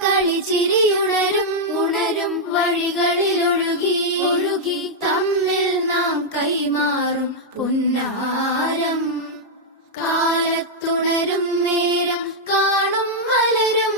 കളിച്ചിരിയുണരും ഉണരും വഴികളിലൊഴുകി ഒഴുകി തമ്മിൽ നാം കൈമാറും പുന്നാരം. കാലത്തുണരും നേരം കാണും മലരും